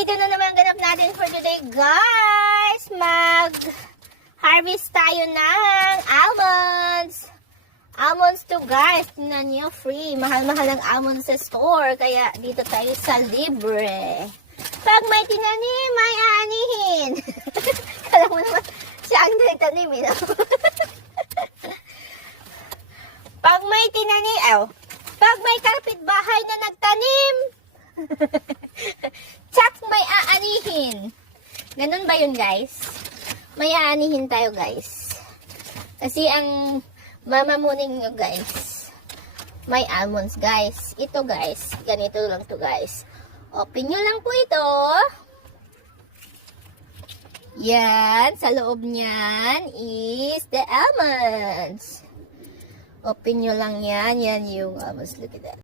ito na naman ganap natin for today, guys. Mag-harvest tayo ng almonds. Almonds to, guys. Tingnan nyo, free. Mahal-mahal ang almonds sa store. Kaya dito tayo sa libre. Pag may tinanim, may aanihin. Kala mo naman, siya ang nagtanim, eh. Pag may tinanim, pag may kapitbahay na nagtanim, tsak may aanihin. Ganun ba yun, guys? May aanihin tayo, guys. Kasi ang mamamuning nyo, guys, may almonds, guys. Ito, guys, ganito lang to, guys. Open nyo lang po ito. Yan, sa loob niyan is the almonds. Open nyo lang yan. Yan yung almonds. Look at that.